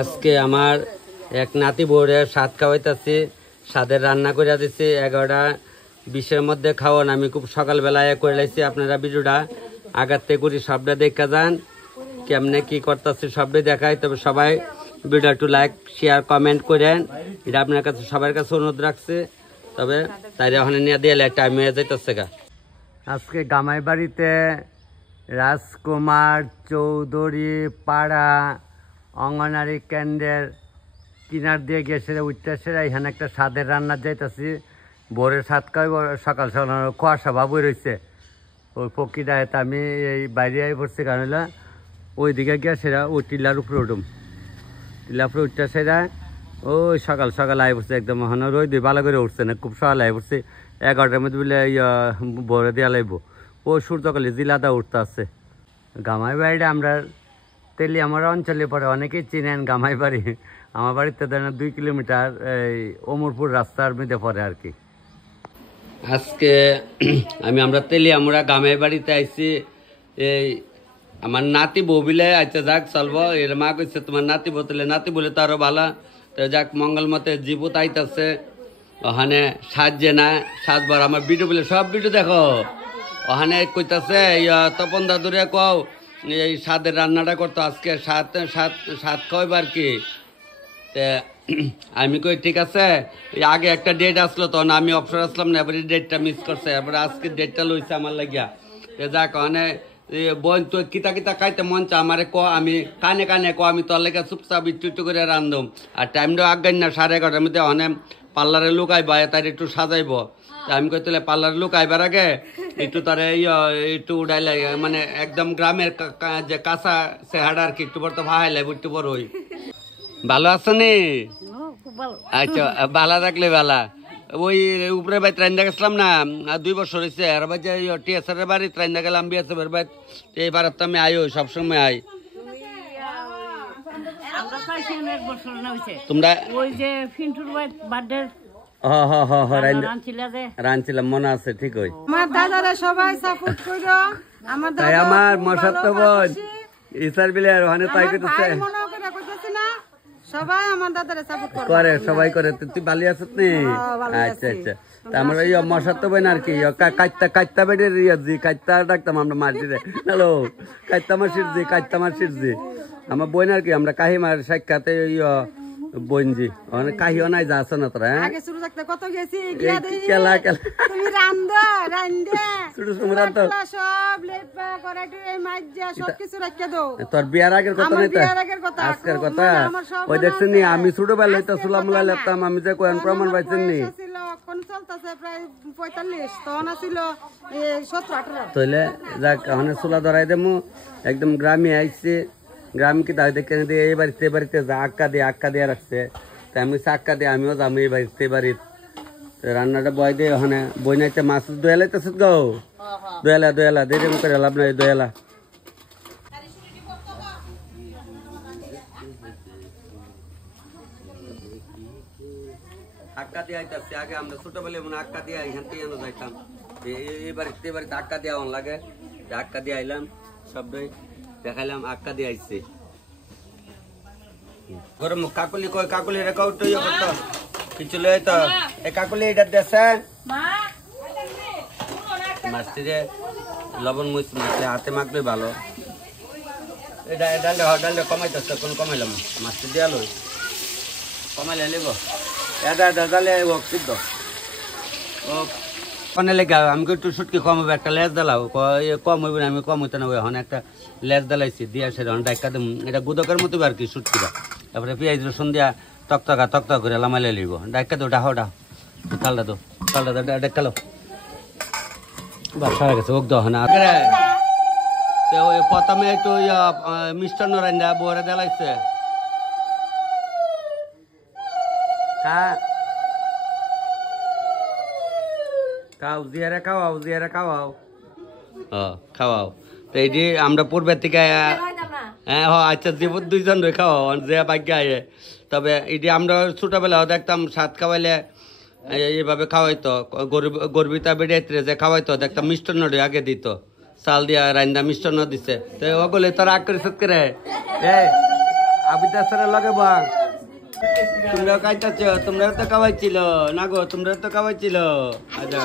আজকে আমার এক নাতি বউরে স্বাদ খাওয়াইতেছি, স্বাদের রান্না করে দিচ্ছি 11:20-এর মধ্যে খাওয়ান। আমি খুব সকালবেলায় করে লাইছি। আপনারা ভিডিওটা আগাতে করি সবটা দেখা যান, কেমনে কি করতেছি সবটাই দেখাই। তবে সবাই ভিডিও একটু লাইক শেয়ার কমেন্ট করেন, এটা আপনার কাছে সবার কাছে অনুরোধ রাখছে। তবে তাই ওখানে নিয়ে দিয়ে টাইম হয়ে যাইতেছে গা। আজকে গামাই বাড়িতে রাজকুমার চৌধুরী পাড়া অঙ্গনারী কেন্দ্রের কিনার দিয়ে গেছে উঠতেছে। এখানে একটা স্বাদের রান্না যাইতেছি। ভোরের স্বাদ খাই, সকাল সকাল কুয়াশা ভাবই রয়েছে ওই পক্ষীটায়। আমি এই বাইরে আই পড়ছি, কারণ হলো ওই দিকে গিয়ে সেরা ওই টিলার উপরে উঠুম। টিলার উপরে উঠতে সেরা ওই সকাল সকাল আই পড়ছে একদম। ওখানে রোদ ভালো করে উঠছে না, খুব সকাল আই পড়ছে। 11টার মধ্যে বলে ভোরে দিয়া লাগব। ও সূর্যকালে জিলাদা উঠতে আছে। গামাই বাড়িটা আমরা তেলি আমার অঞ্চলে পরে অনেকেই চিনেন গামাই বাড়ি। আমার বাড়িতে ধরেন 2 কিলোমিটার এই অমরপুর রাস্তার মধ্যে পড়ে আর কি। আজকে আমরা তেলি আমরা গামাই বাড়িতে আইছি। এই আমার নাতি বউ বিলে আচ্ছা যাক চলবো। এর মা কইছে তোমার নাতি বোতলে, নাতি বলে তো আরো ভালো। তো যাক মঙ্গল মতে জীবত আইতাছে। ওখানে সাজছে না সাজবার আমার ভিডিও বলে সব ভিডিও দেখো। ওখানে কইতাছে তপন দাদুরে কও এই স্বাদের রান্নাটা করতো আজকে স্বাদ খাওয়াইবার কি। আমি কই ঠিক আছে। আগে একটা ডেট আসলো, তখন আমি অবসর আসলাম না, এবারে ডেটটা মিস করছে। এবারে আজকে ডেটটা লইছে আমার লাগিয়া। যাক ওখানে বোন তো কিতা কিতা খাইতে মন চা আমারে ক, আমি কানে কানে ক, আমি তোর লেগে চুপচাপ একটু করে রান্ধম। আর টাইমটা আগাই না 11:30-এর মধ্যে ওখানে পার্লারে লোক আইবা, তার একটু সাজাইব। আমি কই তাহলে পার্লারে লোক আইবার আগে একটু তারে একটু উড়াইলে মানে একদম গ্রামের যে কাঁচা চেহারা আর কি একটু পর তো ভাই লাগবে একটু বড় ওই। ভালো আছো নি? আচ্ছা ভালো থাকলে ভালা। ওই উপরে বাড়ি ত্রাইন্দা গেছিলাম না 2 বছর হয়েছে। আর বাই টিএসআর বাড়ি ত্রাইন্দা গেলাম বিএসএফের বাড়ি। এইবার তো আমি আই সবসময় আই। তোমরা ওই যে ফিন্টুর বার্থডে রানছিলাম মনে আছে ঠিক ওই। আমার দাদারা সবাই সাপোর্ট করো। আমার মশাতো বোন ইসার বিলে আর ওখানে তাই করতেছে সবাই আমার দাদারা সাপোর্ট করে, সবাই করে। তুই ভালো আছিস নি? আচ্ছা আচ্ছা। তা আমরা এই মশাতো বোন আর কি কাইতা বেডের জি কাইতা ডাকতাম আমরা মারজিরে। হ্যালো কাইতা মাসির জি, কাইতা মাসির জি আমার বোন আর কি। আমরা কাহিমার সাক্ষাতে বইনজি ওখানে কাহিও নাই যা আছে না তোরা। আগে শুরু থাকতে কত গেছি খেলা খেলা তুমি রান্দা রান্দা শুরু সময় রান্দ সব লেপা করাটি এই মাইজা সব কিছু রাখিয়ে দাও। তোর বিয়ার আগের কথা নাই তো আজকের কথা। ওই দেখছেন নি আমি ছোটবেলায় তো সুলামুলা লেপতাম। আমি যে কোন প্রমাণ পাইছেন নি কোন চলতেছে প্রায় 45 তখন ছিল 17-18। তাইলে যাক ওখানে চুলা ধরাই দেমু একদম গ্রামে আইছে। গ্রাম কি তাই দেখে এই বাড়িতে যা আক্কা দিয়ে রাখছে। তাই আমি আক্কা দিয়ে আমিও যাম এই বাড়িতে রান্নাটা বয় দিয়ে ওখানে বই নাইতে মাছ দোয়ালাইতেছে গো। দোয়ালা দেরি করে লাভ নাই দোয়ালা। আক্কা দিয়ে আইতাছে। আগে আমরা ছোটবেলায় মনে আক্কা দিয়ে এখান থেকে যাইতাম। এই বাড়িতে আক্কা দিয়ে আমার লাগে। আক্কা দিয়ে আইলাম সবটাই দেখাইলাম। আক্কা দিয়ে আইছে গরম। কাকুলি কই কাকুলি রে কও তো করতো কিছু লই তো। এ কাকুলি এটা দেছে মাছটি রে লবণ মুছ মাছলে হাতে মাখলে ভালো। এটা ডালে কমাইতেছে কোন কমাইলাম মাছটি দিয়া লই কমাইলে লিব। এটা ডালে সিদ্ধ ও কোনে লেগে আমি একটু সুটকি কম হবে। একটা লেজ দালাও কম হইবে না, আমি কম হইতে না। এখন একটা লেজ দালাইছি দিয়া সে ডাইকা দেব। এটা গুদকের মতো আর কি সুটকিটা। তারপরে পেঁয়াজ রসুন দিয়া তক্তা করে লামাইলে লিব। ডাইকা দো ডাহো তালটা দো ডাকালো বাসা গেছে ওক দহ না। ওই প্রথমে একটু মিষ্টান্ন রান্দা বরে দেলাইছে। জিয়ারে খাওয়াও খাওয়াও। তো এই যে আমরা পূর্বের থেকে হ্যাঁ আচ্ছা জীবন 2 জন রয়ে খাওয়াও যে ভাগ্য আয়ে। তবে এটি আমরা ছোটবেলা দেখতাম স্বাদ খাওয়াইলে এইভাবে খাওয়াইতো। গর্বিতা বেড়ে যে খাওয়াইতো দেখতাম মিষ্টান্ন আগে দিত। চাল দিয়া রান্দা মিষ্টান্ন দিছে। তো ওগুলো তো রাগ করে সৎ করে আবিদাসের লগে বা তোমরা খাইতেছ, তোমরা তো খাওয়াইছিল না গো, তোমরা তো খাওয়াইছিল। আচ্ছা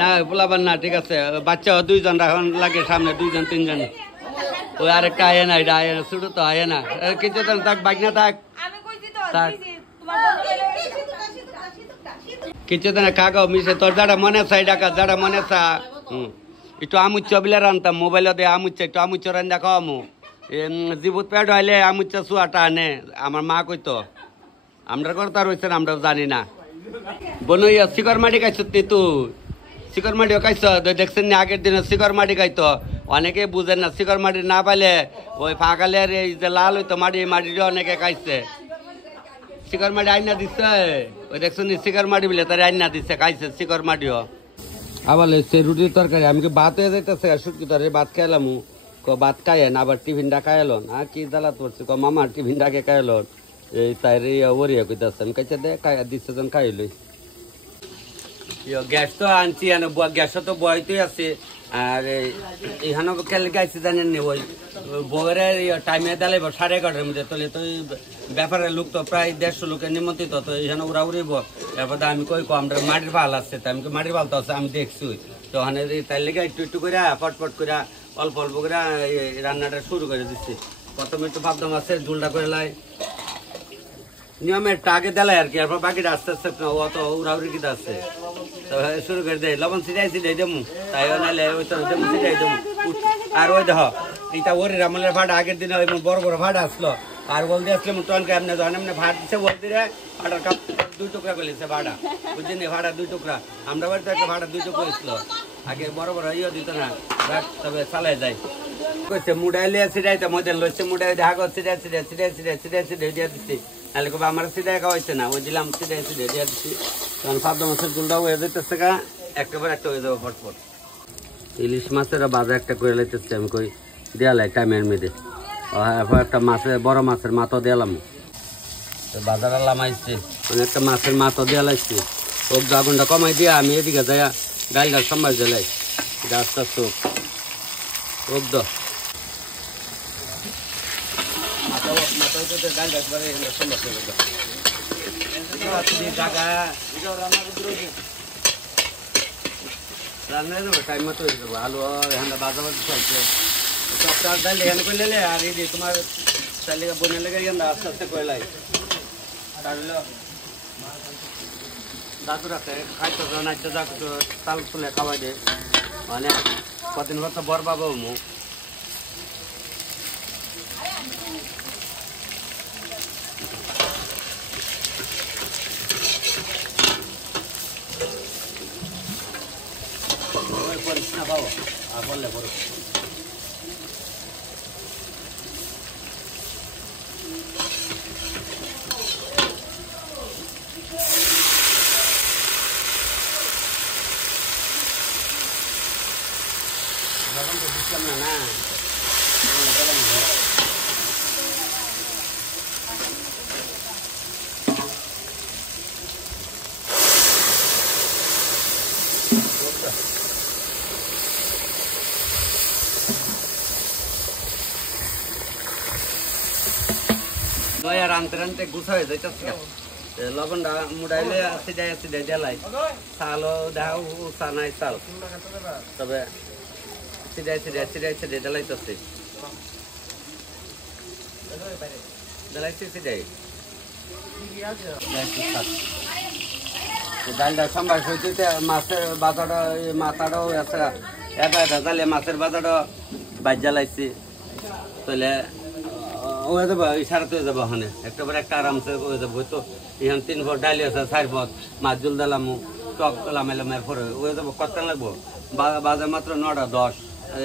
না পোলাবার না, ঠিক আছে। বাচ্চা দুইজন এখন লাগে সামনে, দুইজন তিনজন। ওই আরেকটা আয় না, এটা আয় না, শুধু তো আয় না। কিছু থাক, বাইক না থাক থাক কিছু তো না, খাগো মিশে তোর যারা মনে চাই ডাকা, যারা মনে চা একটু আমুচ্চ বিলে রান্তাম মোবাইল দিয়ে, আমুচ্চ একটু আমুচ্চ রান দেখো। আমু জীবত পেট হইলে আমুচ্চ চুয়াটা আনে, আমার মা কইতো। আমরা কথা রয়েছে আমরাও জানি না। বনইয়া শিকর মাটি খাইছ তুই, শিকর মাটিও খাইছ, দেখছেন না আগের দিনে শিকর মাটি খাইতো। অনেকে বুঝেন না, শিকর মাটি না পাইলে ওই ফাঁকালের এই যে লাল হইতো মাটি, মাটিটা অনেকে খাইছে। শিকর মাটি আইনা দিচ্ছে, ওই দেখছেন শিকর মাটি বলে তার আইনা দিচ্ছে, খাইছে শিকর মাটিও। আবার সে রুটির তরকারি আমি বাত হয়ে যাইতেছে, সুটকি তরকারি ভাত খাইলাম। ভাত খাইয়েন আবার টিফিনটা খাইলন, আর কি জ্বালাত পড়ছে মামা টিফিনটাকে খাইলন। এই তাই ওরিয়া কইতাছে, আমি কাছে দে দিচ্ছে জন খাইলই। গ্যাস তো আনছি, গ্যাস তো বয়তেই আছে। আর এখানে খেলে গাইছে জানেন নি, ওই বউয়ের টাইমে দিলে 11:30টার মধ্যে তোলে। তো ব্যাপারের লোক তো প্রায় 150 লোকের নিমন্ত্রিত, তো এখানে ওরা উড়িব। এরপর আমি কই আমরা মাটির পাল আসছে, তাই আমি মাটির পাল তো আছে, আমি দেখছি। তো ওখানে তাই লেগে একটু একটু করে ফটফট করে অল্প অল্প করে রান্নাটা শুরু করে দিচ্ছি। প্রথমে একটু ভাবতাম আছে ঝুলটা করে লাই নিয়মের আগে দেলাই আর কি, এরপর বাকিটা আস্তে আস্তে অত উড়াউড়ি কিটা আছে শুরু করে দেয়। লবণ ছিটাই ছিটাই দেবো, তাই নাহলে ওই তো ছিটাই দেবো। আর ওই দেখ এইটা ওর রামলের ভাড়া আগের দিনে ওই বড় বড় ভাড়া আসলো, আর বল দিয়ে আসলে টনকে এমনি যখন এমনি ভাত দিচ্ছে বল দিয়ে ভাড়ার কাপ 2 টুকরা করেছে ভাড়া, বুঝছেন ভাড়া 2 টুকরা। আমরা বাড়িতে একটা ভাড়া 2 টুকরা এসলো, আগে বড় বড় ইয়ে দিত না, তবে চালাই যায়। কইছে মুড়াই লিয়ে ছিটাইতে মধ্যে লইছে, মুড়াই হাগ ছিটাই ছিটাই ছিটাই ছিটাই ছিটাই ছিটাই দিয়ে দিচ্ছি। তাহলে কবে আমার সিটাই খাওয়াইছে না, ওই দিলাম সিটাই সিটাই দিয়ে দিচ্ছি। তখন পাবদা মাছের ঝুলটা হয়ে যেতেছে গা, একেবারে একটা হয়ে যাবো ফটফট। ইলিশ মাছের বাজা একটা করে লাইতেছে, আমি কই দেয়ালাই টাইমের মেয়েদের। এরপর একটা মাছের বড় মাছের মাথা দিলাম, বাজার লামাইছে একটা মাছের মাথা দিয়ে লাইছি। ওক আগুনটা কমাই দিয়ে আমি এদিকে যাই গাইলটা সম্ভার দিলাই গাছটা চোখ ওক দ রান্না টাইম মতো হয়ে যাবো। আলু এখানে বাজা বাজি চলছে, ডাল এখানে করে লেলে আর এই যে তোমার চাইলে বনে লেগে আস্তে আস্তে করে লাই। তাহলে দাদু রাখে খাইতে নাচতে যাকে তাল তুলে খাওয়াই দে, মানে কদিন পর তো বর পাবো মু। পরিস না পাবো আর বললে বড় না। আর আনতে আনতে গুছা হয়ে যাইতেছে, লবণটা মুড়াইলে সিজাই সিজাই দেলাই চালও দেখাও চা নাই চাল, তবে সিজাই সিজাই সিজাই সিজাই দেলাইতেছে দেলাইছে সিজাই ডালটা সম্ভার হয়েছে। মাছের বাজারটা মাথাটাও আছে এটা এটা তাহলে মাছের বাজারটা বাজ জ্বালাইছে, তাহলে হয়ে যাবো ইশারাতে হয়ে যাবো। ওখানে একেবারে একটা আরামসে হয়ে যাবো। তো এখানে 3 পদ ডালি আছে, 4 পদ মাছ জল দিলাম, টক লাম এলাম, এরপরে হয়ে যাবো। কত লাগবো বাজার মাত্র 9টা 10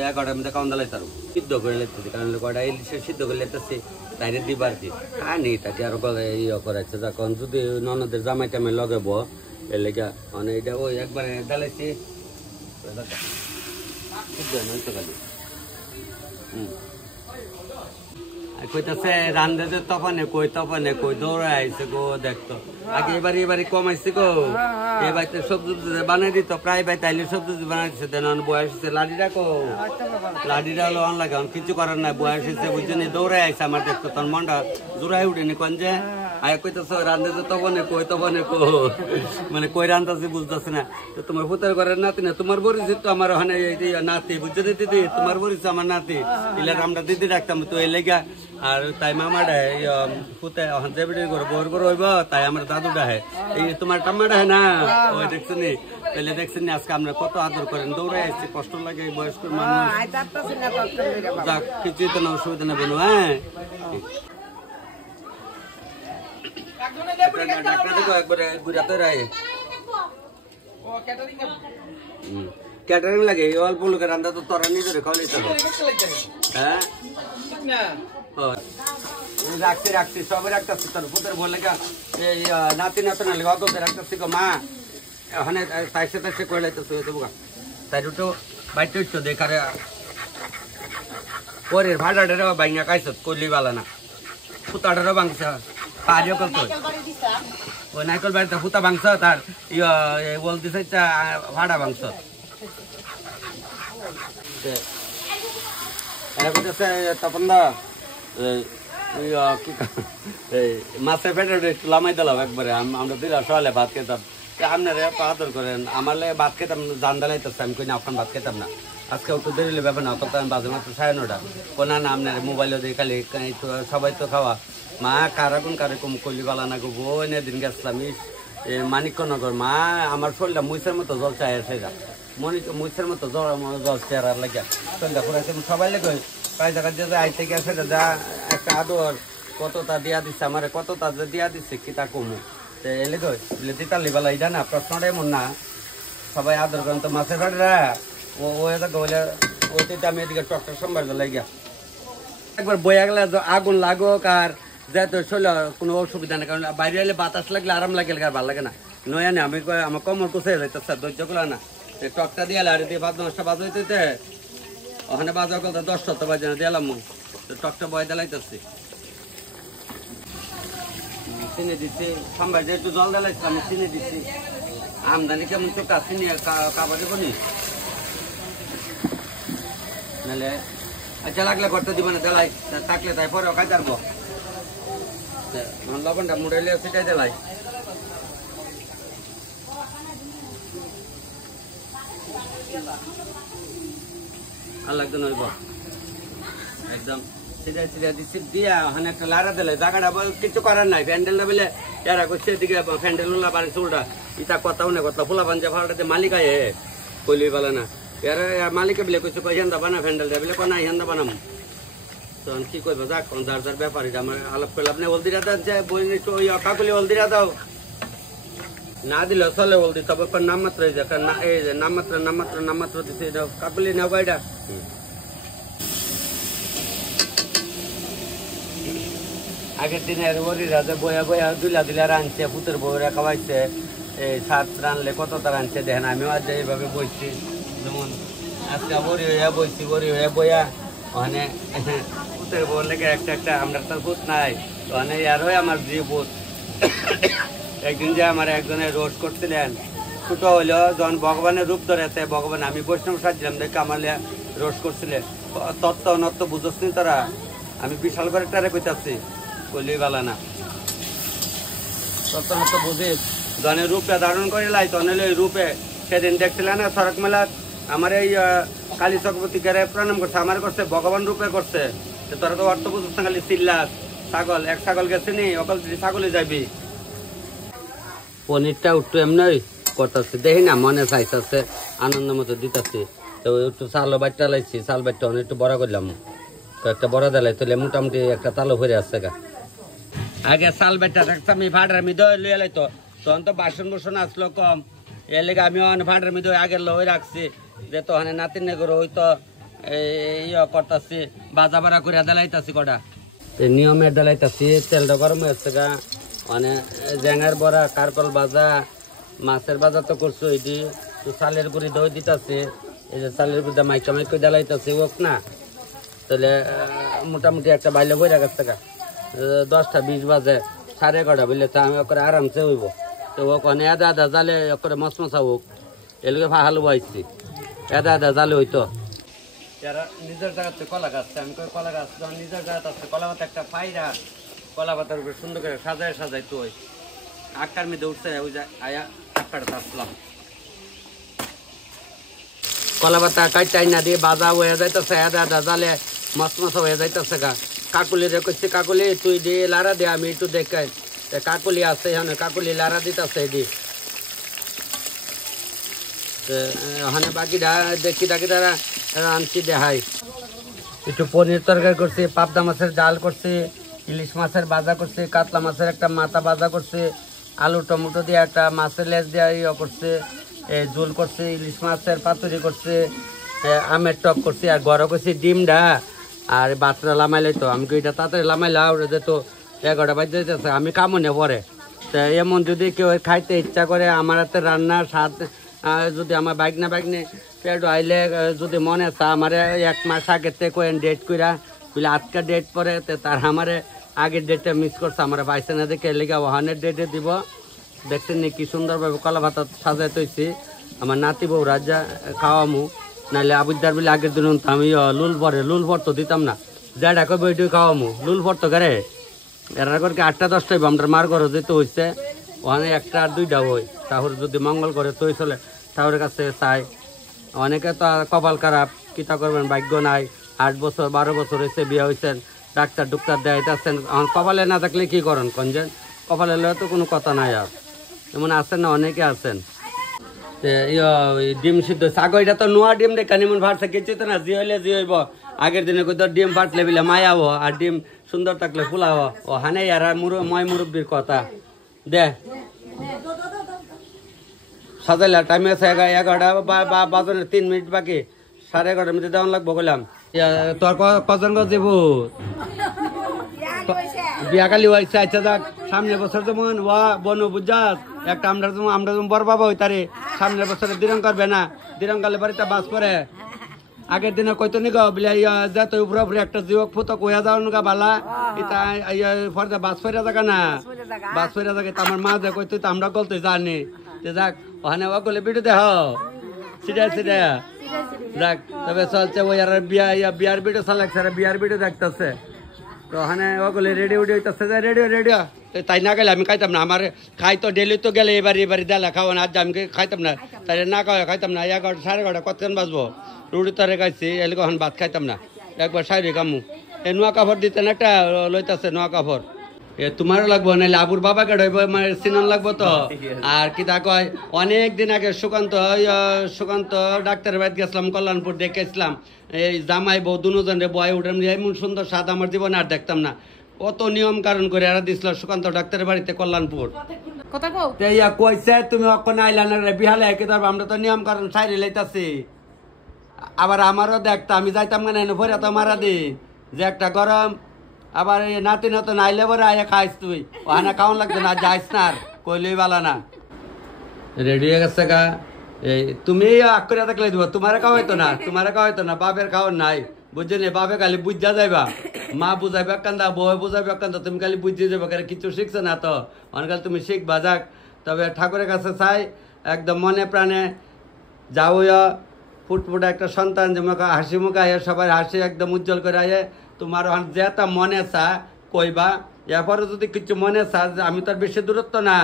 11টার মধ্যে কাউন্ট দালাই তার সিদ্ধ করে লেগতেছি, কারণ কয়টা ইলিশে সিদ্ধ করে লেগতেছি তাইরে দিবার কি আনি তাকে আরো ইয়ে করাচ্ছে। যখন যদি ননদের জামাই টামাই লগাবো এর লেগা মানে এটা ওই একবারে ডালাইছি সিদ্ধ নয়তো খালি কইতাছে রান্ধে যে তপনে কই দৌড়ে আইছে গো দেখতো আগে এবারে কমাইছে গো এবার তো সবজি বানাই দিত প্রায় ভাই তাইলে সবজি বানাই দিচ্ছে দেন বয়স হচ্ছে লাডিটা কো লাডিটা হলো অন লাগে কিছু করার নাই বয়স হচ্ছে বুঝছেন দৌড়ে আইছে আমার দেখতো তোর মনটা জোড়াই উঠেনি কোন যে আয় কইতাছে রান্ধে যে তপনে কই মানে কই রান্ধাছে বুঝতেছে না তো তোমার পুতের ঘরের নাতি না তোমার পরিচিত তো আমার ওখানে নাতি বুঝছো দিদি তোমার পরিচিত আমার নাতি ইলে আমরা দিদি রাখতাম তো এই লেগা আর তাই মামাটা পুতে দেবীর ঘর বোর করে হইব তাই আমার দাদুটা হয় এই তোমার টাম্মাটা হয় না ওই দেখছেন তাহলে দেখছেন আজকে আমরা কত আদর করেন দৌড়ে আসছি কষ্ট লাগে বয়স্ক মানুষ যাক কিছুই তো না অসুবিধা নেবেন হ্যাঁ একবারে গুজাতে রায় ক্যাটারিং লাগে অল্প লোকের রান্না তো তোরা নিজের খাওয়াই হ্যাঁ রাখছি সবাই রাখতেছি তোর পুতের বলে এই নাতি নাতি না লেগে অত রাখতেছি গো মা ওখানে তাইসে তাইসে করে লাইতেছি দেবো তাই দুটো বাইতে উঠতো দেখারে ওরে ভাড়াটারও বাইঙ্গা খাইছ করলি বালা না ফুতাটারও ভাঙছে পারিও করতো ওই নাইকল বাড়িতে ফুতা ভাঙছ তার বলতেছে ভাড়া ভাঙছ তখন দা মাছের পেটে একটু লামাই দিলাম একবারে আমরা দিলাম সকালে ভাত খেতাম আপনারা আদর করেন আমার ভাত খেতাম জান দালাইতেছে আমি কই না আপনার ভাত খেতাম না আজকে একটু দেরিলে ব্যাপার না তত আমি বাজে মাত্র 9:30 কোনা না আপনার মোবাইলও দিয়ে খালি সবাই তো খাওয়া মা কারকম কলি বালা না গো বই দিন গেছিলাম মানিকনগর মা আমার শরীরটা মুইসের মতো জল চাই সেটা মুইসের মতো জল চেয়ার লাগে শরীরটা পুরাইছে সবাই লেগে প্রায় জায়গা যে আইতে গেছে যা একটা আদর কতটা দিয়া দিচ্ছে আমার কতটা যে দিয়া দিচ্ছে কিতা কমু এলে গো দিতালি বেলা এটা না প্রশ্নটা এমন না সবাই আদর করেন তো মাছের ভাড়া ওই আমি এদিকে টকটক সম্বার লাগিয়া একবার বইয়া গেলে আগুন লাগুক আর যেহেতু শরীর কোনো অসুবিধা নেই কারণ বাইরে এলে বাতাস লাগলে আরাম লাগে আর ভালো লাগে না নয় না আমি আমার কমর কুচে যাইতে স্যার ধৈর্য করলো না টকটা দিয়ে আর দিয়ে 5-10টা বাজাইতে ওখানে বাজার করতে 10টা বাজে না দিলাম টকটা বয় দিলাইতেছি চিনি দিচ্ছি সাম্বার যেহেতু জল দিলাইছি আমি চিনি দিচ্ছি আমদানি কেমন চোখা চিনি কাবা দেবো নি নাহলে আচ্ছা লাগলে ঘরটা দিবে না দেলাই থাকলে তাই পরেও খাই পারবো লবণটা মুড়াইলে সেটাই দেলাই আর লাগতো নইব একদম সেটাই দিচ্ছি দিয়া ওখানে একটা লাড়া দিলে জায়গাটা কিছু করার নাই প্যান্ডেলটা বলে এরা করছে এদিকে প্যান্ডেল বাড়ি চুলটা ইটা কথা উনে কথা ফুলা পাঞ্জা ফাড়াতে মালিক আয়ে কইলি বলে না এরা মালিকে বলে কইছে কই হেন্দা বানা প্যান্ডেলটা বলে কোনা হেন্দা বানাম তখন কি করবো যাক যার ব্যাপার এটা আমার আলাপ করলে আপনি হলদিরা দেন বই কাকুলি হলদিরা দাও না দিলে চলে হলদি তবে নাম মাত্র এই যে নাম মাত্র দিচ্ছে কাকুলি নেও গাইডা আগের দিনের ওরি রাজা বয়া দুলা রাঁধছে পুতের বউরা খাওয়াইছে এই সাত রানলে কতটা রাঁধছে দেখেন আমিও আজ এইভাবে বইছি যেমন আজকে বড়ি হয়ে বয়া ওখানে পুতের বউ লেগে একটা আমরা তো ভূত নাই ওখানে আরো আমার যে ভূত একদিন যে আমার একজনের রোড করছিলেন ছোট হইলো যখন ভগবানের রূপ ধরেছে ভগবান আমি বৈষ্ণব সাজছিলাম দেখে আমার রোড করছিলেন তত্ত্ব নত্ত বুঝোস নি তোরা আমি বিশাল করে টারে কইতাছি কইলেই বালা না তত্ত্ব নত্ত বুঝিস জনের রূপটা ধারণ করে লাই তখন ওই রূপে সেদিন দেখছিলেন না সড়ক মেলা আমার এই কালী চক্রবর্তী গেরে প্রণাম করছে আমার করছে ভগবান রূপে করছে তোরা তো অর্থ বুঝছ না খালি চিল্লাস ছাগল এক ছাগল গেছে নি অকল ছাগলে যাবি পনিরটা একটু এমনি করতেছে দেখি না মনে চাইছে আনন্দ মতো দিতেছি তো একটু চালও বাচ্চা লাইছি চাল বাচ্চা একটু বড় করলাম তো একটা বড় দিলাই তাহলে মোটামুটি একটা তালও ভরে আসছে গা আগে চাল বাচ্চা রাখতাম আমি ভাড়ার মধ্যে লইয়া লাইতো তখন তো বাসন আসলো কম এর লেগে আমি ভাড়ার মধ্যে আগের লই রাখছি যে তো ওখানে নাতিন করে হয়তো করতেছি বাজা বাড়া করে দেলাইতাছি কটা নিয়মের দেলাইতাছি তেলটা গরম হয়েছে গা মানে জেঙার বড়া কারকল বাজা মাছের বাজা তো করছো এটি তো চালের গুড়ি দই দিতেছে এই যে চালের গুড়িটা মাইকা দেলাইতেছে ওক না তাহলে মোটামুটি একটা বাইলে বইরা গেছে টাকা 10টা 20 বাজে 11:30 বললে তো আমি ওকে আরামসে হইব তো ওখানে আদা আদা জালে ওকে মশমশা হোক এলাকে হালু বাইছি আদা আদা জালে হইতো যারা নিজের জায়গাতে কলা গাছ আমি কলা গাছ যখন নিজের জায়গাতে আছে কলা পাতা একটা পায়রা কলা পাতার উপরে সুন্দর করে সাজায় সাজাই তো ওই আটটার মধ্যে উঠছে ওই যে আয়া 8টাতে আসলাম কলা পাতা কাটাই না দিয়ে বাজা হয়ে যাইতেছে আদা আদা জালে মশমশা হয়ে যাইতেছে গা কাকুলি রে কইছি কাকুলি তুই দিয়ে লারা দে আমি একটু দেখাই কাকুলি আছে এখানে কাকুলি লারা দিতেছে দি ওখানে বাকিটা দেখি দেখি তারা আনছি দেখাই একটু পনির তরকারি করছি পাবদা মাছের জাল করছি ইলিশ মাছের ভাজা করছি কাতলা মাছের একটা মাথা ভাজা করছি আলু টমেটো দিয়ে একটা মাছের লেজ দিয়ে ইয়ে করছে ঝোল করছি ইলিশ মাছের পাতুরি করছি আমের টক করছি আর গড় করছি ডিমটা আর বাচ্চারা লামাইলে তো আমি এটা তাড়াতাড়ি লামাইলা ওটা তো 11টা বাজে যেতেছে আমি কামনে পরে তো এমন যদি কেউ খাইতে ইচ্ছা করে আমার হাতে রান্নার স্বাদ যদি আমার বাইকনে পেট আইলে যদি মনে চা আমার 1 মাস আগের থেকে ডেট কইরা বলে আজকে ডেট পরে তার আমার আগের ডেটটা মিস করছে আমার বাইসে না দেখে লেগে ওখানের ডেটে দিব দেখছেন নি কি সুন্দরভাবে কলা ভাতা সাজাই তৈছি আমার নাতি বউ রাজা খাওয়ামু নাহলে আবুদ্দার বলে আগের দিন আমি লুল ভর তো দিতাম না যেটা কবে ওইটুকু খাওয়ামু লুল ভর তো গারে এরা করে 8টা 10টা হইব আমরা মার ঘরে যেতে হয়েছে ওখানে 1টা আর 2টা হই তাহলে যদি মঙ্গল করে তৈ চলে তাহলে কাছে চাই অনেকে তো কপাল খারাপ কিতা করবেন ভাগ্য নাই 8 বছর 12 বছর হয়েছে বিয়ে হয়েছেন ডাক্তার দেখাইতেছেন কপালে না থাকলে কি করেন কনজেন কপালে লয়ে তো কোনো কথা নাই আর এমন আছেন না অনেকে আছেন ডিম সিদ্ধ ছাগল এটা তো নোয়া ডিম রে কানিমন ভাড়ছে কিছু তো না জি হইলে জি হইব আগের দিনে কই তো ডিম ফাটলে বিলে মায়াবো আর ডিম সুন্দর থাকলে ফুলাবো ও হানে আর ময় মুরব্বীর কথা দে সাজাইলা টাইম আছে 11টা বাজনের 3 মিনিট বাকি 11:30 মধ্যে দেওয়ান লাগবো বললাম তোর কজন গো দেবো বিয়াকালি হয়েছে আচ্ছা যাক সামনের বছর যেমন বনু বুঝাস একটা আমরা যেমন বড় বাবা হই তারে সামনের বছরে দিরং করবে না দিরং কালে বাড়িতে বাস করে আগের দিনে কইতো নি গো বলে যাতে উপরে একটা যুবক ফুতক হইয়া যাও নুকা বালা এটা ফরদা বাস ফেরা জায়গা না বাস ফেরা জায়গা আমার মা যে কইতো তো আমরা গলতে জানি যাক ওখানে ওগুলো ভিডিও দেখ সিধা যাক তবে চলছে ওই আর বিয়ার ভিডিও চালাচ্ছে বিয়ার ভিডিও দেখতেছে তো ওখানে ওগুলো রেডিও হইতেছে যে রেডিও তাই না গেলে আমি খাইতাম না আমার খাই তো ডেলি তো গেলে এবারে দেলা খাওয়া না আজ আমি খাইতাম না তাই না খাইতাম না 11 11:30 কতক্ষণ বাজবো রুটি তরে খাইছি এলে কখন ভাত খাইতাম না একবার সাইরে কামু নোয়া কাপড় দিতেন একটা লইতেছে নোয়া কাপড় তোমারও লাগবো নাহলে আবুর বাবাকে ঢইব সিনন লাগবো তো আর কি তা কয় অনেক দিন আগে সুকান্ত ডাক্তারের বাড়িতে গেছিলাম কল্যাণপুর দেখেছিলাম এই জামাই বউ দুজন রে বয় উঠে এমন সুন্দর স্বাদ আমার জীবনে আর দেখতাম না কত নিয়ম কারণ করে এরা দিছিল সুকান্ত ডাক্তারের বাড়িতে কল্যাণপুর কইছে তুমি অক্ষণ আইলা না বিহালে আমরা তো নিয়ম কারণ সাইরে লাইতাছি আবার আমারও দেখতা আমি যাইতাম কেন ভরে তো মারা দি যে একটা গরম আবার নাতি নতুন আইলে পরে আয়া খাইস তুই ওখানে খাওয়ান লাগছে না যাইস না আর কইলেই বালা না রেডি হয়ে গেছে গা এই তুমি আগ করে থাকলে দিব তোমার খাওয়াইতো না বাপের খাওয়ার নাই বুঝলি বাপে খালি বুঝা যাইবা মা বুঝাইবে কান্দা বউ বুঝাইবে কান্দা তুমি খালি বুঝিয়ে যাবে কারণ কিছু শিখছে না তো অনেক তুমি শিখবা যাক তবে ঠাকুরের কাছে চাই একদম মনে প্রাণে যাও ফুটফুটে একটা সন্তান যে হাসি মুখে আয়ে সবাই হাসি একদম উজ্জ্বল করে আয়ে তোমার যেটা মনে চা কইবা এরপরে যদি কিছু মনে চা আমি তো আর বেশি দূরত্ব না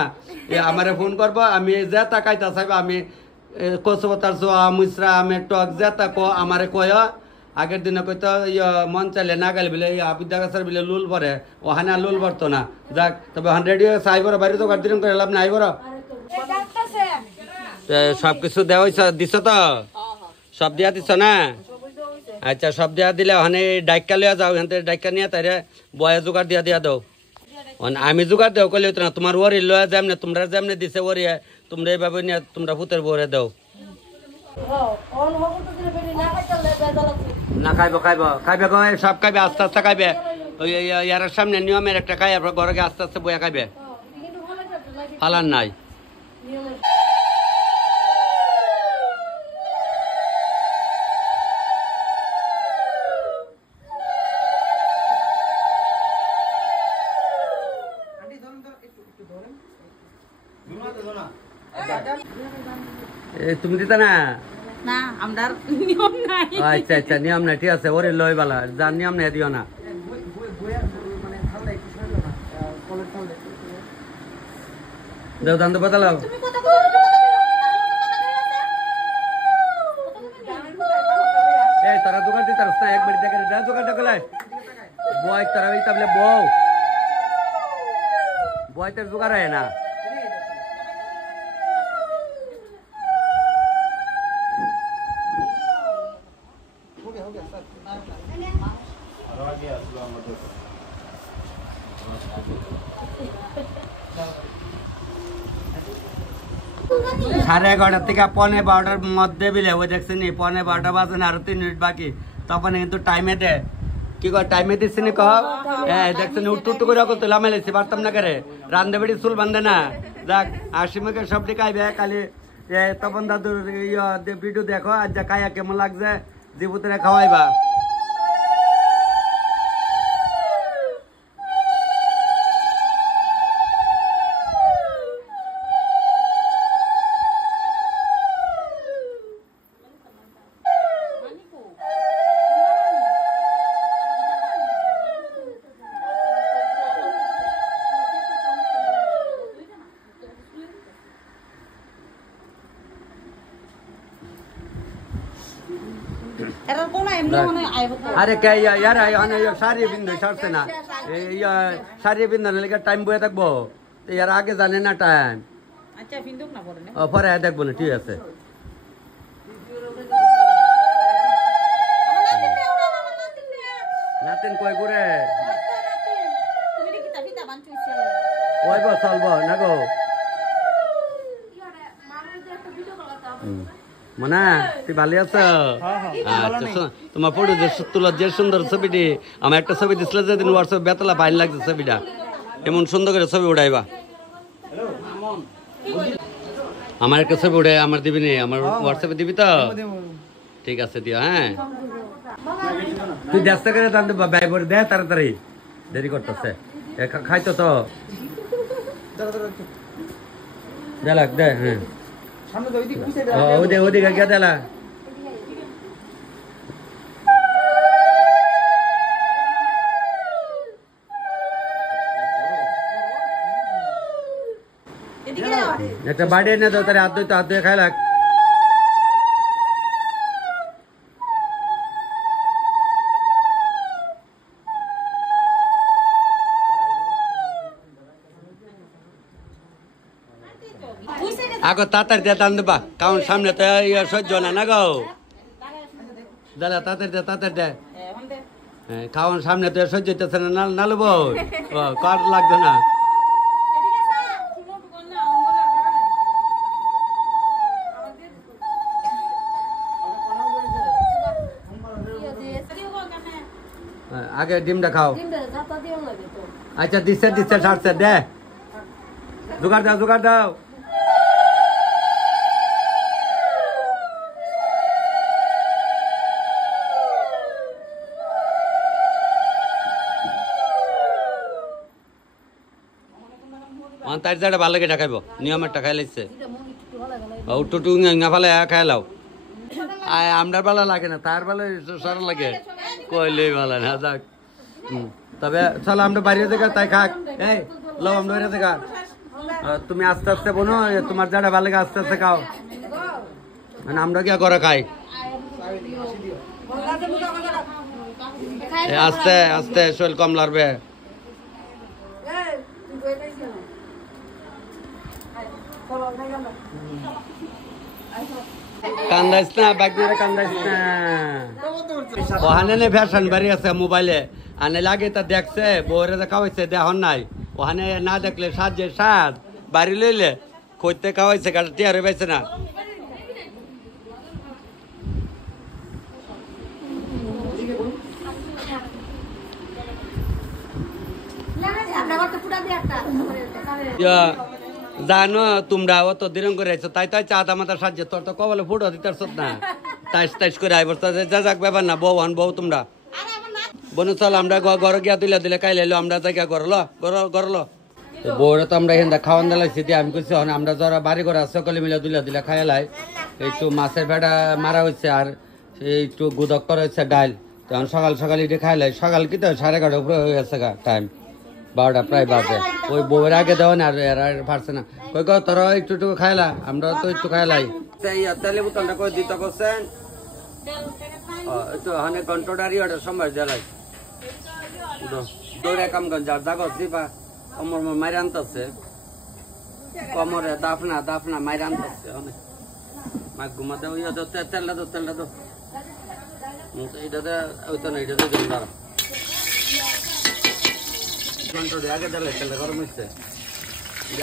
আমারে ফোন করবো আমি যেটা খাইতা চাইবা আমি কচুপাতার জোয়া মুসরা আমের টক যেটা আমারে কয় আগের দিনে কইতো মন চাইলে না গেলে বলে আবিদ্যা গাছের বলে লুল ভরে ওখানে লুল ভরতো না যাক তবে 100 ইয়ার্স আইবর বাইরে তো গাড়ি করে লাভ না আইবর সবকিছু দেওয়া দিছ তো সব দিয়া দিছ না আচ্ছা সব দিয়া দিলে ওখানে ডাইকা লিয়া যাও এখান থেকে ডাইকা নিয়ে তাই বয়া জোগাড় দিয়া দাও আমি জোগাড় দেও কইলে না তোমার ওরি লয়া যাম না তোমরা যেমনি দিছে ওরি তোমরা এইভাবে নিয়ে তোমরা ভূতের বরে দাও না খাইবে সব খাইবে আস্তে আস্তে খাইবে ওই ইয়ার সামনে নিয়মের একটা খাই ঘরে আস্তে আস্তে বয়া খাইবে ফালান নাই তুমি দিতা না? না আমরার নিয়ম নাই। আচ্ছা আচ্ছা, নিয়ম নাই, ঠিক আছে। ওরে লই বালা, যার নিয়ম নাই দিও না। দাও দান তো বদলাও। এই তারা দোকান দিতে রাস্তা একবার দেখে দাও, দোকানটা খোলাই বয় তারা ওই তাবলে বউ বয় তার জোগাড় হয় না। সাড়ে 11টার থেকে 11:15টার মধ্যে বিলে ওই দেখছেন 11:15 বাজে না, আরো 3 মিনিট বাকি, তখন কিন্তু টাইমে দে। কি কয় টাইমে দিচ্ছি নি কহ? হ্যাঁ দেখছেন উঠটু করে করতে লামাইছি পারতাম না করে, রান্ধে বেড়ি চুল বান্ধে না। যাক আশিমুখে সব দিকাইবে খালি তপন দাদুর ভিডিও দেখো, আর যা খাইয়া কেমন লাগছে জীবুতরে খাওয়াইবা। আরে কে ইয়ার সারি বিন্দু ছাড়ছে না, সারি বিন্দু লেগে টাইম বয়ে থাকবো, ইয়ার আগে জানে না টাইম। পরে দেখবো না, ঠিক আছে। নাতিন কই করে ওই গো চলবো না গো মানে তুই ভালো আছো? আচ্ছা তোমার ফটো যে তোলা যে সুন্দর ছবিটি, আমার একটা ছবি দিছিল যেদিন হোয়াটসঅ্যাপ বেতলা ভালো লাগছে ছবিটা, এমন সুন্দর করে ছবি উঠাইবা। আমার একটা ছবি উঠে আমার দিবি নি, আমার হোয়াটসঅ্যাপে দিবি তো? ঠিক আছে দিও। হ্যাঁ তুই ব্যস্ত করে দাম ব্যয় করে দে, তাড়াতাড়ি দেরি করতেছে, খাইতো তো দেলাক দে। হ্যাঁ ওদিকে গিয়ে দেলা। একটা বাড়ি এনে দাও, তাহলে হাত ধুয়ে খাই লাগ। আগো তাড়াতাড়ি দিয়ে টান দেবা, কারণ সামনে তো সহ্য না গো। দাদা তাড়াতাড়ি দে, খাওয়ান সামনে তো সহ্য হইতেছে না, না লবো কার লাগবে না। আগে ডিমটা খাও। আচ্ছা দিচ্ছে ছাড়ছে দে, জোগাড় দাও। তার যাটা ভালো লাগে খাইব, নিয়মের টাকা লাগছে উঠু ফালে খাই লাও। আমরার ভালো লাগে না, তার ভালো সরল লাগে, কইলে ভালো না। যাক তবে চলো আমরা বাইরে থেকে তাই খাক। এই লো আমরা বাইরে থেকে, তুমি আস্তে আস্তে বোনো, তোমার যাটা ভালো লাগে আস্তে আস্তে খাও, মানে আমরা কি করে খাই আস্তে আস্তে, শরীর কম লাগবে। কান্দাইস না বাগদিরে, কান্দাইস না। ওখানে ফ্যাশন বাড়ি আছে মোবাইলে, আনে লাগে তা দেখছে বউরে খাওয়াইছে, দেখুন নাই ওখানে না দেখলে সাজ বাড়ি লইলে খইতে খাওয়াইছে, কাটা টিয়ারে পাইছে না। জানো তোমরা অত দিন করে আইছো, তাই চা দামাতা সাজছে, তোর তো কবলে ফুটো দিতারছ না, তাইস করে আইব। যা যাক ব্যাপার না, বউ তোমরা বনু চল আমরা ঘর গিয়া দিলে কাইলে আমরা জায়গা গরল। তো বউরা তো আমরা এখান খাওয়ান দিলাইছি দিয়ে আমি করছি আমরা যারা বাড়ি করে সকলে মিলে দিলা খাইলাই একটু মাছের ভেড়া মারা হয়েছে আর একটু গুদক করা হচ্ছে ডাল তখন সকাল সকাল এটা খাইলাই সকাল কি তো 11:30 উপরে হয়ে গেছে টাইম 12টা প্রায় বাজে ওই বউয়ের আগে দেওয়া না আর এরা পারছে না কই কো তোরা একটু খাইলা আমরা তো একটু খাইলাই তেলে বোতলটা করে দিতে করছেন তো হানে কন্ট্রোলারি ওটা সময় দেলাই দৌড়ে কাম কর যার জাগত দিবা কমর মাইরে আনতেছে কমরে দাফনা মাইরে আনতেছে অনেক মাছ ঘুমাতে ওই তেলটা তো এটাতে ওই তো না এটাতে জল দাঁড়া কন্ট্রোলে আগে দিলে তেলটা গরম হচ্ছে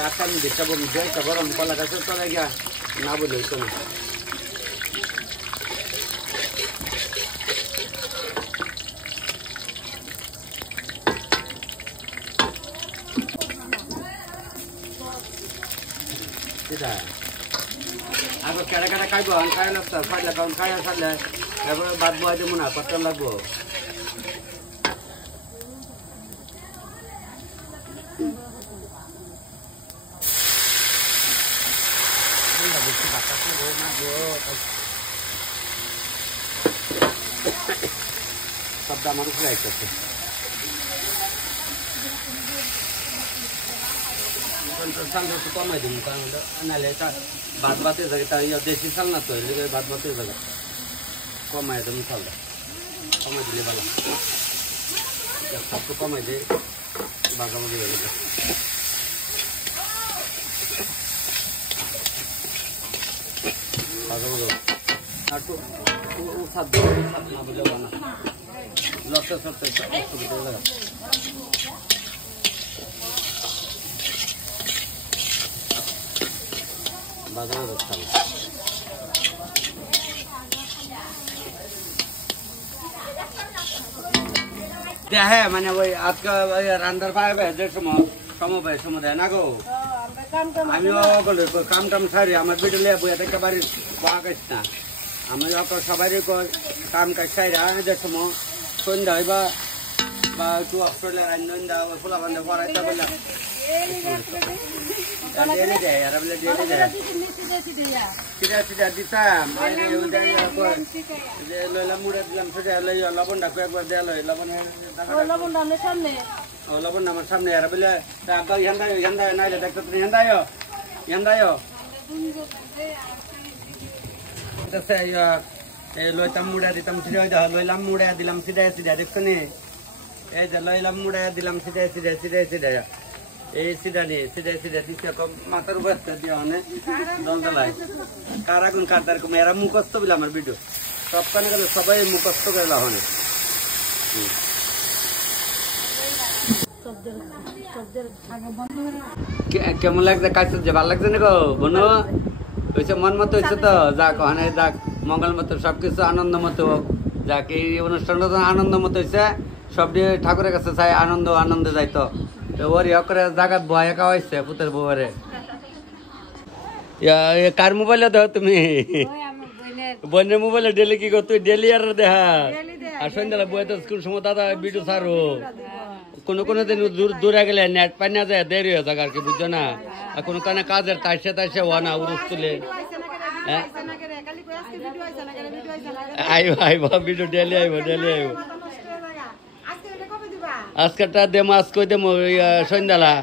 আটটা আমি দেখতে বমি একটা গরম কলা গাছের তলে গিয়া না বলে হইতো না আগে কেড়ে কেড়ে খাইব খাই লাগতো খাইলে কারণ খাইয়া খাইলে এবার বাদ বয় দেবো না কত লাগবো সবটা আমার উপরে আসতেছে কমাই দিন কারণ নাহলে ভাত ভাতের জায়গায় দেশি চাল না তো ভাত ভাতের জায়গা কমাই দেবো চালটা কমাই দিলে ভালো সবটা কমাই দিয়ে বাগাবাগি হয়ে যাবে আর তো সাত না বলে বানা লড়তে চড়তে বাজারে রাখতাম হ্যাঁ মানে ওই আজকে রান্নার পাইবে যে সময় দেয় না গো আমিও কাম টাম সারি আমার বিটে লিয়ে বইয়া থেকে বাড়ির পাকাইস না আমি সবাই কাম কাজ সাইরা যে সময় সন্ধ্যা হইবা বা একটু অস্ট্রেলিয়ার আন্দা ফুলা বান্ধব পড়াইতে বললাম ডেলি দেয় আর বলে ডেলি দেয় সিধা দিতাম লইলাম মুড়ে দিলাম সেটা লবণ ডাকু একবার দেয়া লবণ আমার সামনে আর বলে হেন্দায় নাইলে দেখতো তুমি হেন্দায় লইতাম মুড়া দিতাম সিধা লইলাম মুড়া দিলাম সিধা দেখছো নি এই যে লইলাম মুড়া দিলাম সিধা এই সিধা দিচ্ছে মাথার উপর দিয়ে অনেক দলদলাই কারা কোন কারদার কম এরা মুখস্থ বলে আমার ভিডিও সব কানে গেলে সবাই মুখস্থ করে লাভনে কেমন লাগছে কাজ যে ভালো লাগছে না গো বনু হয়েছে মন মতো হয়েছে তো যাক ওখানে যাক মঙ্গল মতো সবকিছু আনন্দ মতো যাক এই অনুষ্ঠানটা তো আনন্দ মতো হয়েছে সব দিয়ে ঠাকুরের কাছে চাই আনন্দে যাইতো ওর করে জাগাত ভয় একা হয়েছে পুতের বউরে কার মোবাইলে দাও তুমি বোনের মোবাইলে ডেলি কি কর তুই ডেলি আর দেখা আর সন্ধ্যাবেলা বই তো স্কুল সময় দাদা ভিডিও ছাড়ো কোনো দিন দূরে গেলে নেট পাই না যায় দেরি হয়ে যাক আর কি বুঝছো না আর কোনো কারণে কাজের তাইসে হওয়া না উরুস তুলে আইব ভিডিও ডেলি আইব আজকেরটা দেবো আজ কই দেবো সন্ধ্যালা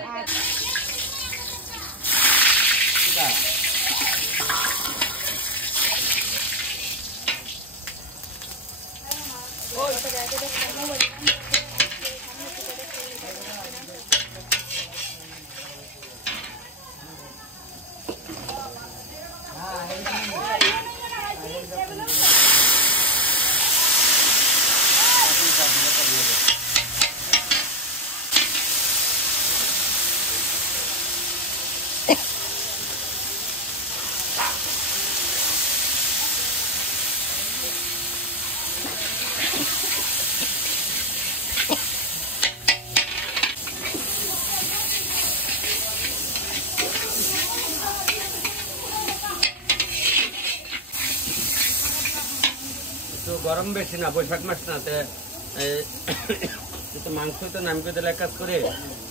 গরম বেশি না বৈশাখ মাস না তো মাংস তো নাম করে দিলে এক কাজ করে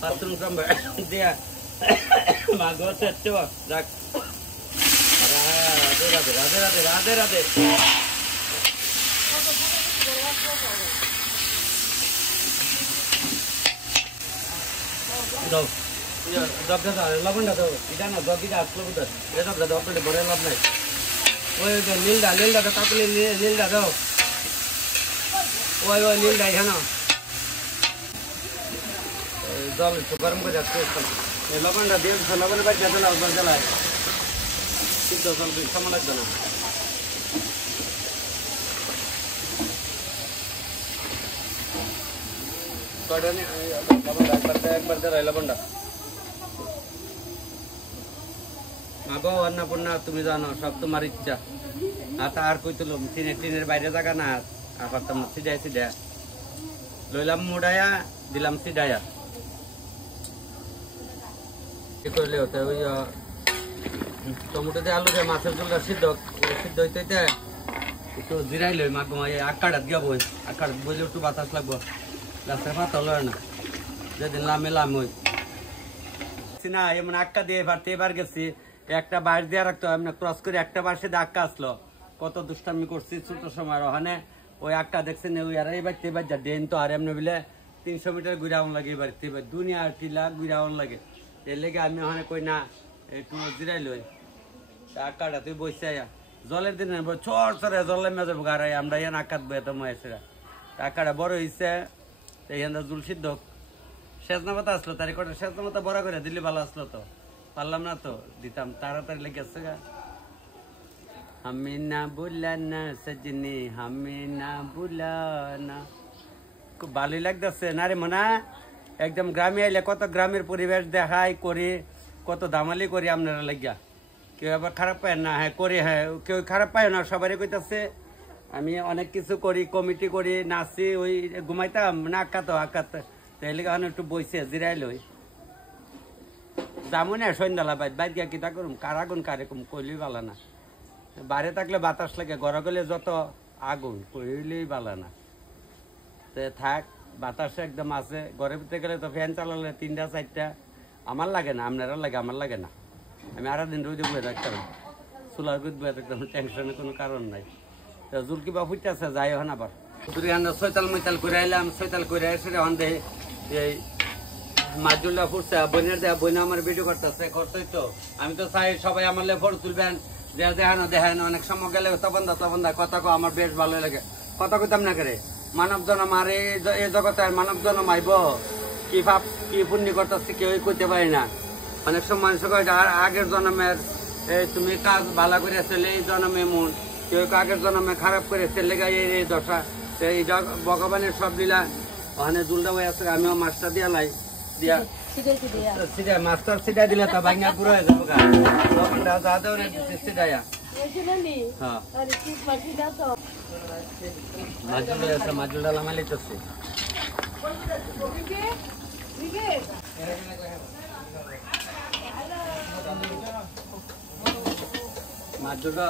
পাত্রুন কম দেয়া মাঘ হচ্ছে রাখ রাধে রাধে রাধে রাধে রাধে রাধে দাও জগটা দাও লবণটা দাও এটা না জগিটা আসলো কোথায় এটা জগটা দাও আপনাদের বড় লাভ নাই ওই নীলটা দাও কাকুলি নীলটা দাও ওই নীলটা এখানে জল একটু গরম করে যাচ্ছে লবণটা দিয়ে লবণের বাদ দিয়ে লাল জ্বালায় সিদ্ধ জল সময় লাগবে না একবার জ্বালাই লবণটা মাগো অন্নপূর্ণা তুমি জানো সব তোমার ইচ্ছা আর কই তুলো টিনের বাইরে জায়গা না আর পারতাম না সিডায়া লইলাম মুড়াইয়া দিলাম সিডায়া কি করলে হতে ওই টমেটো দিয়ে আলু দিয়ে মাছের ঝোলটা সিদ্ধ হইতে একটু জিরাই লই মাগো আকাড়াত গিয়া বই আকাড়াত বইলে একটু বাতাস লাগবো গাছের পাতা লয় না যেদিন লাম ওই না এমন আক্কা দিয়ে এবার গেছি একটা বাঁশ দিয়ে রাখতো এমনি ক্রস করে একটা বাঁশে দিয়ে আক্কা আসলো কত দুষ্টামি করছি ছোট সময় ওখানে ওই আক্কা দেখছেন ওই আর এবার যা ডেন তো আর এমনি বলে 300 মিটার ঘুরে আউন লাগে এবার দুনিয়া টিলা ঘুরে আউন লাগে এর লেগে আমি ওখানে কই না একটু জিরাই লই আক্কাটা তুই বসে জলের দিনে চর চরে জলের মেজে গাড়াই আমরা ইয়ান আকাত বই এত মহেশরা আক্কাটা বড় হয়েছে এইখানটা জুল সিদ্ধ সেজনা পাতা আসলো তার কটা সেজনা পাতা বড় করে দিলে ভালো আসলো তো পারলাম না তো দিতাম তাড়াতাড়ি লেগেছে গা আমি না বুলানা সজনি আমি না বুলানা খুব ভালোই লাগতেছে না রে মনা একদম গ্রামে আইলে কত গ্রামের পরিবেশ দেখাই করি কত দামালি করি আপনারা লাগিয়া কেউ আবার খারাপ পায় না হ্যাঁ করি হ্যাঁ কেউ খারাপ পায় না সবারই কইতাছে আমি অনেক কিছু করি কমিটি করি নাচি ওই ঘুমাইতাম না আকাত তাইলে একটু বইছে জিরাই লই যামু না সন্ধ্যালা বাইর গিয়া কিতা করুম কারাগুন কারেকুম কইলেই বালা না বাইরে থাকলে বাতাস লাগে ঘরে গেলে যত আগুন কইলেই বালা না তো থাক বাতাস একদম আছে ঘরের ভিতরে গেলে তো ফ্যান চালালে 3টা 4টা আমার লাগে না আপনারা লাগে আমার লাগে না আমি আরো দিন রোদে বয়ে থাকতাম চুলার গুদ বয়ে থাকতাম টেনশনের কোনো কারণ নাই তো জুলকি বা ফুটতেছে যাই হন আবার সৈতাল মৈতাল করে আইলাম সৈতাল করে এসে হন্দে এই মাছজুলটা ফুটছে বইনের দেয়া বইনে আমার ভিডিও করতেছে করতেই তো আমি তো চাই সবাই আমার ফটো তুলবেন দেখানো অনেক সময় গেলে তখন দা কথা কো আমার বেশ ভালো লাগে কথা কইতাম না করে মানব জন্ম আর এই জগতে আর মানব জন্ম আইব কি পাপ কি পুণ্য করতেছে কেউ কইতে পারি না অনেক সময় মানুষ কয় আগের জন্মের তুমি কাজ ভালো করে চলে এই জন্মে মন কেউ আগের জন্মে খারাপ করে চলে গাই এই দশা এই ভগবানের সব লীলা ওখানে দুলটা হয়ে আছে আমিও মাছটা দিয়া লাই দিয়া মাছটা সিধা দিলে তো ভাঙা পুরো হয়ে যাবো যা দেও সিধাইয়া মাছুলটা লামাই লিতেছে মাছুলটা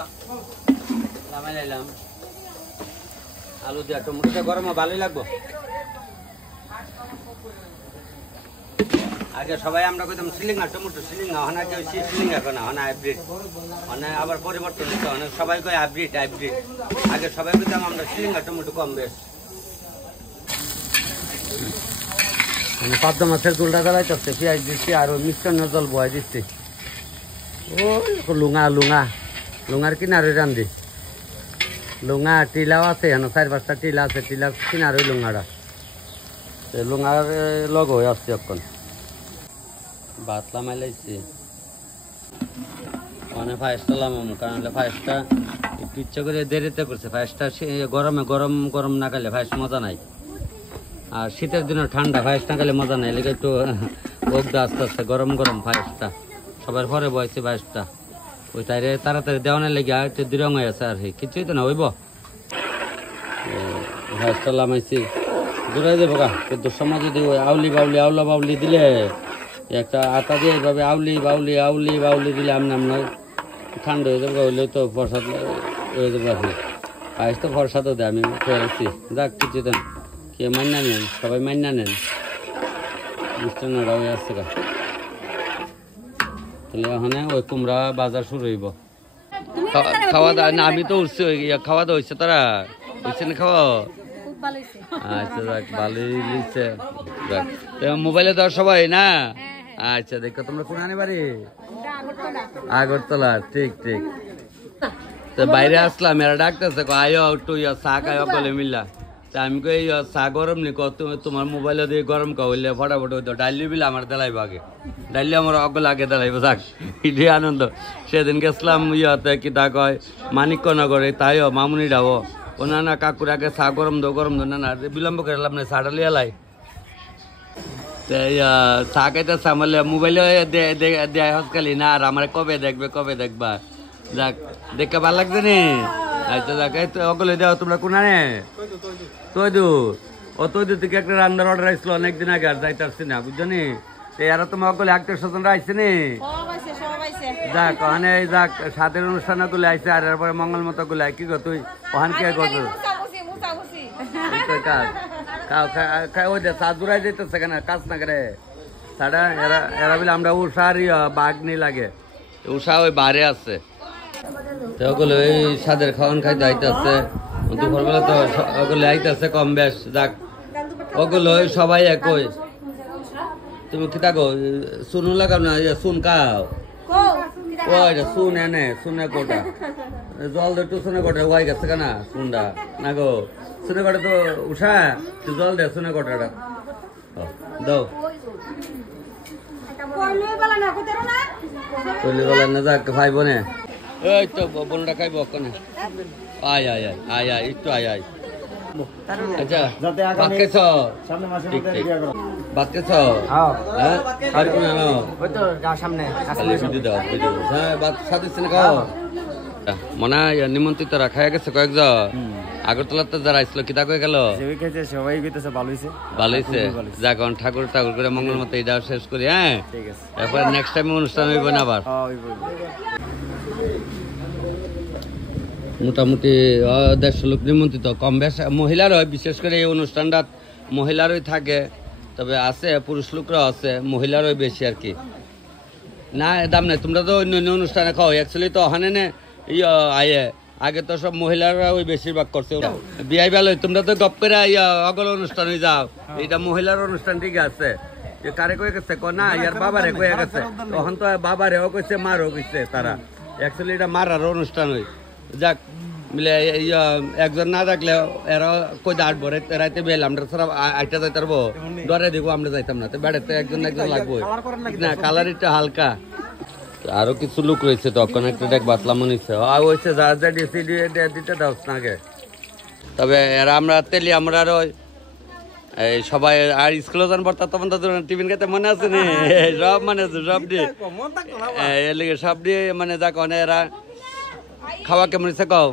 লামাই লাইলাম আলু দিয়া টমেটোটা গরম ভালোই লাগবো আগে সবাই আমরা কইতাম সিলিঙ্গা টমেটো সিলিঙ্গা হনা কেউ সিলিঙ্গা কেনা হনা হাইব্রিড হনা আবার পরিবর্তন হচ্ছে অনেক সবাই কয় হাইব্রিড আগে সবাই কইতাম আমরা সিলিঙ্গা টমেটো কম বেশ পাবদা মাছের ঝোলটা জ্বালাইতেছে পেঁয়াজ দিচ্ছি আর ওই মিষ্টান্ন জল বয় দিচ্ছি ও লুঙার কিনারে রান্ধি লুঙা টিলাও আছে হেন 4-5টা টিলা আছে টিলা কিনারে ওই লুঙার লগ হয়ে আসছে এখন ভাত লামাই লাইছি মানে ফাইসটা লামাম কারণ ফাইসটা একটু ইচ্ছা করে দেরিতে করছে ফাইসটা গরমে গরম না খাইলে ফাইস মজা নাই আর শীতের দিনে ঠান্ডা ফাইস না খাইলে মজা নাই লেগে একটু ওগদা আস্তে আস্তে গরম ফাইসটা সবার পরে বয়সে ফাইসটা ওই তাইরে তাড়াতাড়ি দেওয়ানের লেগে একটু দুরং হয়ে আছে আর কিছুই তো না হইব ফাইসটা লামাইছি দূরে যাবো গা কিন্তু সময় যদি ওই আউলা বাউলি দিলে একটা আটা দিয়ে এইভাবে আউলি দিলে নয় ঠান্ডা হয়ে যাবে হইলে তো প্রসাদ হয়ে যাবে আপনি পায়েস তো প্রসাদও দেয় আমি খেয়েছি যাক কিছু দেন কি কে মান্না নেন, সবাই মান্না নেন। মিষ্টান্নটাও আসছে গা। তাহলে ওখানে ওই কুমড়া বাজার শুরু হইব। খাওয়া দাওয়া না, আমি তো উঠছি, খাওয়া দাওয়া হয়েছে, তারা হয়েছে না খাওয়া? আচ্ছা যাক, ভালোই লিখছে। মোবাইলে দেওয়ার সবাই না? আচ্ছা দেখো, তোমরা কোন বাড়ি? আগরতলা। ঠিক ঠিক। তো বাইরে আসলাম, এরা ডাকতেছে আয়ো একটু চা খাইও বলে মিল্লা। তা আমি কই চা গরম নি, তোমার মোবাইলে দিয়ে গরম খাওয়াইলে ফটাফট হইতো। ডাইলি বিলে আমার দেলাইব আগে, ডাইলি আমার অগল আগে দেলাইব। যাক, এটাই আনন্দ। সেদিন গেছিলাম ইয়াতে কি তা কয় মানিক্যনগরে, তাইও মামুনি ডাবো ও না কাকুর আগে চা গরম দো না না, বিলম্ব করে লাভ নাই, চাটা লিয়ে লাই। চা খাইতে সামলে মোবাইলে দেয় হসকালি না, আর আমার কবে দেখবা। যাক, দেখে ভালো লাগছে নি? আচ্ছা যাক, এই তো অকলে দেওয়া। তোমরা কোনানে? তৈদু। ও তৈদু থেকে একটা রান্নার অর্ডার আসছিল অনেকদিন আগে, আর যাইতে আসছি না, বুঝছো নি? এরা তোমার অকলে আত্মীয় স্বজনরা আইসে নি? যাক, ওখানে যাক সাদের অনুষ্ঠান গুলো আইসে, আর এরপরে মঙ্গল মতো গুলো কি গো তুই ওখান কে করছো? ওই যে চা জুড়াই যেতেছে কেন, কাজ না করে সাটা। এরা বলে আমরা উষার বাঘ নি লাগে, উষা ওই বারে আছে। ওগুলো এই সাদের খাওয়ান খাইতে আইতেছে, দুপুরবেলা তো ওগুলো আইতেছে কম বেশ। যাক, ওগুলো সবাই একই। তুমি কি থাকো শুনু লাগাও না, শুন খাও। ওই শুন এনে শুনে কোটা জল দে, একটু শুনে কোটা ওয়াই গেছে কেনা শুনটা না গো। শুনে কোটা তো উষা, তুই জল দে শুনে কোটাটা দাও। কইলে বলা না, যাক ভাই বোনে। এই তো বোনটা খাইব কেন? আয় আয় আয় আয় আয় একটু আয় আয়। আচ্ছা, ভাত খাইছ? ঠিক ঠিক, ভাত খাইছ? হ্যাঁ, আর কোন হ্যাঁ ভাত সাদিস না খাও। মনে হয় নিমন্ত্রিতরা খাইয়া গেছে কয়েকজন। আগরতলাতে যারা আসছিল কিতা কয়ে গেল? সবাই কইতেছে ভালো হইছে, ভালো হইছে। যাক, ঠাকুর করে মঙ্গল মতো এটা শেষ করি। হ্যাঁ, এরপরে নেক্সট টাইম অনুষ্ঠান হইব না আবার? মোটামুটি 150 লোক নিমন্ত্রিত, কম বেশ মহিলার হয়। বিশেষ করে এই অনুষ্ঠানটা মহিলারই থাকে, তবে আছে পুরুষ লোকরাও আছে, মহিলারই বেশি আর কি। না দাম নাই, তোমরা তো অন্য অন্য অনুষ্ঠানে খাও। অ্যাকচুয়ালি তো ওখানে আয়ে আগে তো সব মহিলারা ওই বেশিরভাগ করছে। বিয়াই ভালো, তোমরা তো গপ করে অগল অনুষ্ঠানে যাও, এটা মহিলার অনুষ্ঠান ঠিক আছে। কারে কয়ে গেছে না, ইয়ার বাবারে কয়ে গেছে, তখন তো বাবারেও কইছে মারও কইছে তারা। অ্যাকচুয়ালি এটা মারার অনুষ্ঠান হই। যাক মিলে একজন না থাকলে এরা কই আটবো রাইতে বেল আমরা সব আইটা যাইতে পারবো, ডরে দিব আমরা যাইতাম না। তো বেড়াতে একজন লাগবো না, কালারিটা হালকা। আরো কিছু লোক রয়েছে, তখন একটা দেখ বাতলা মনে হচ্ছে হয়েছে যা যা ডিসিডি দিতে দাও না আগে। তবে এরা আমরা তেলি আমরা আরো এই সবাই আর স্কুলে যান পড়তা, তখন তো টিফিন খেতে মনে আছে নি? সব মানে সব দিয়ে এর লিগে সব দিয়ে মানে যাক এরা খাওয়া কেমন হচ্ছে কও?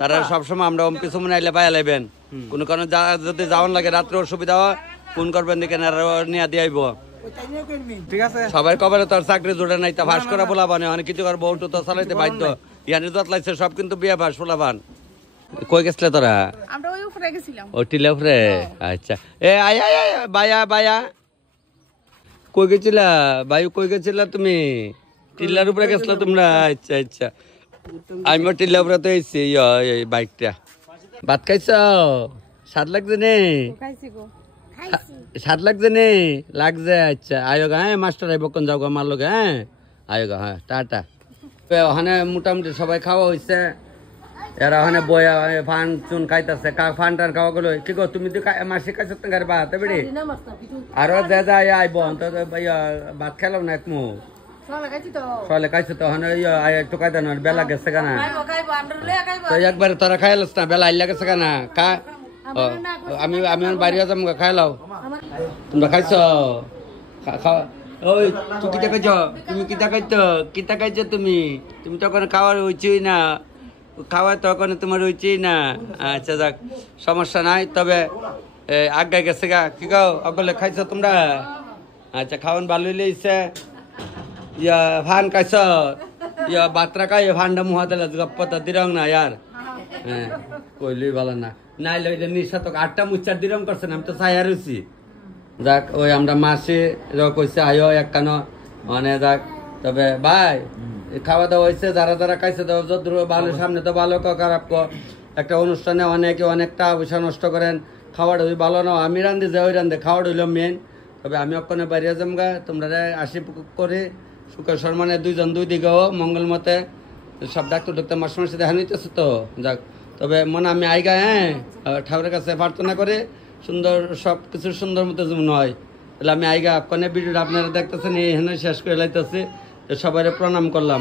তারা সবসময় আমরা পিছু মনে আইলে পাই লাইবেন, কোনো কারণে যদি যাওয়ান লাগে রাত্রে অসুবিধা হয় ফোন করবেন, দিকে নিয়ে দিয়ে আইব। ঠিক আছে, সবাই কবে তোর চাকরি জোড়ে নাই, তা ফাঁস করা বলাবান অনেক কিছু করবো, বউটো তো চালাইতে বাধ্য। ইয়ানি যত লাগছে সব কিন্তু বিয়ে ফাঁস বলাবান। কই গেছিলে তোরা? আমরা ওই উপরে গেছিলাম। ও টিলে উপরে? আচ্ছা, এ আয় আয় আয় বায়া বায়া, কই গেছিলা বায়ু? কই গেছিলা তুমি? টিল্লার উপরে গেছিলা তোমরা? আচ্ছা আচ্ছা, আমি টিল্লার উপরে তো এসছি বাইকটা। ভাত খাইছ? স্বাদ লাগছে নে? স্বাদ লাগছে নে? লাগছে। আচ্ছা আয়ো গা, হ্যাঁ মাস্টার আইব কোন যাও গা মারলো গা। হ্যাঁ আয়ো গা, হ্যাঁ টাটা। ওখানে মোটামুটি সবাই খাওয়া হয়েছে, এরা ওখানে বয়া ফান চুন খাইতেছে। ফান টান খাওয়া গেলো কি গো, তুমি তো মাসি খাইছো গাড়ি ভাত বেড়ে আরো যা যায় আইব ভাত খেলাম না একমু সলে খাইছো তো একটু খাইতে না, বেলা গেছে কেনা তো একবার তোরা খাইলাস না, বেলা আইলা গেছে কেনা কা। আমি আমি বাড়ি যাম, খাই লাও। তোমরা খাইছ? খাওয়া ওই তুই কিটা খাইছ? তুমি কিটা খাইছ? কিটা খাইছ তুমি? তুমি তখন খাওয়ার হইছই না, খাওয়া তখন তোমার হইছেই না। আচ্ছা যাক, সমস্যা নাই। তবে আগায় গেছে গা কি গাও অগলে খাইছ তোমরা? আচ্ছা খাওয়ান ভালোই লেগেছে। ফান খাইছ? বাত্রা খাই ফান্ডা মুহা দিলে গপ্পতা দিরং না ইয়ার হ্যাঁ কইলেই ভালো না নাইলে ওই যে নিশা তো 8টা মুচার দিরম করছেন আমি তো চাইয়া রয়েছি যাক ওই আমরা মাসে কইছে আয়ো একখানো মানে যাক তবে ভাই খাওয়া দাওয়া হয়েছে যারা যারা খাইছে যত ভালো সামনে তো ভালো খারাপ একটা অনুষ্ঠানে অনেকে অনেকটা পয়সা নষ্ট করেন খাওয়াটা ওই ভালো না আমি রান্ধি যে ওই রান্ধে খাওয়াটা হইল মেন তবে আমি ওখানে বাইরে যামগা তোমরা আসি করে শুক্র সম্মানে দুইজন দুই দিকেও মঙ্গল মতে সব ডাক্তার ডাক্তার মাস মাসে দেখা নিতেছে তো যাক তবে মনে আমি আইগা হ্যাঁ ঠাকুরের কাছে প্রার্থনা করে সুন্দর সব কিছু সুন্দর মতো যেমন হয় তাহলে আমি আইগা আপনার ভিডিওটা আপনারা দেখতেছেন এই শেষ করে লাইতেছি সবাই প্রণাম করলাম।